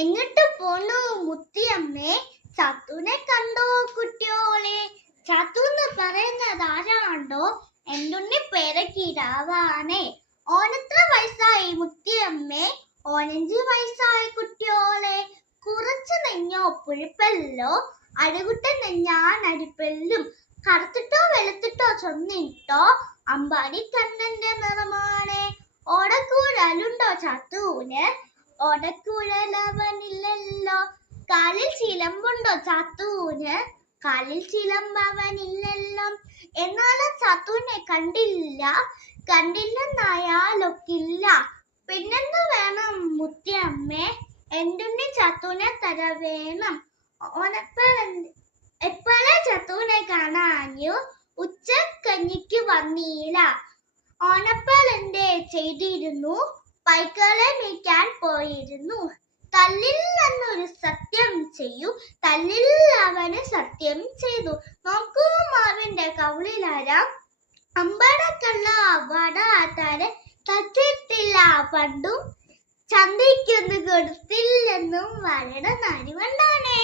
എങ്ങോട്ട് പോണു മുത്തിയമ്മേ? ചത്തുനെ കണ്ടോ കുട്ടിയോളെ? ചത്തുന്ന് പറയുന്നത് ആരാണ്ടോ? എന്തുണ്ണി പേരക്കിടാവാനേ. ഓനെത്ര വയസ്സായി മുത്തിയമ്മേ? 5 വയസ്സായി കുട്ടിയോളെ. കുറച്ച് നെഞ്ഞോ പുഴുപ്പല്ലോ, അടികുട്ടൻ നെഞ്ഞാൻ അടിപ്പെല്ലും. കറുത്തിട്ടോ വെളുത്തിട്ടോ ചൊന്നിട്ടോ അമ്പാടി കണ്ണന്റെ നിറമാണേ. ഓടക്കൂഴലുണ്ടോ ചത്തൂന്? ഓടക്കുഴലവനില്ലല്ലോ. കാലിൽ ചിലമ്പുണ്ടോ ചത്തൂന്? കാലിൽ ചിലമ്പവനില്ലല്ലോ. എന്നാലും ചത്തൂനെ കണ്ടില്ലെന്നായാലൊക്കില്ല. പിന്നെന്തു വേണം മുത്തിയമ്മേ? എന്തുണ്ണി ചത്തൂനെ തര വേണം. എപ്പോഴേ ചത്തൂനെ കാണാഞ്ഞു? ഉച്ചക്കഞ്ഞിക്ക് വന്നീല. ഓണപ്പൽ എന്തേ ചെയ്തിരുന്നു? പൈക്കളെ മേയ്ക്കാൻ പോയിരുന്നു. തല്ലില്ലെന്നൊരു സത്യം ചെയ്യൂ. തല്ലിൽ അവന് സത്യം ചെയ്തു. നോക്കൂ മാവിന്റെ കവിളിലാരാം അമ്പടക്കള്ള വടാത്താരെ തച്ചിട്ടില്ല പണ്ടും. ചന്തയ്ക്കൊന്നും കൊടുത്തില്ലെന്നും വരട നരിവണ്ടാണേ.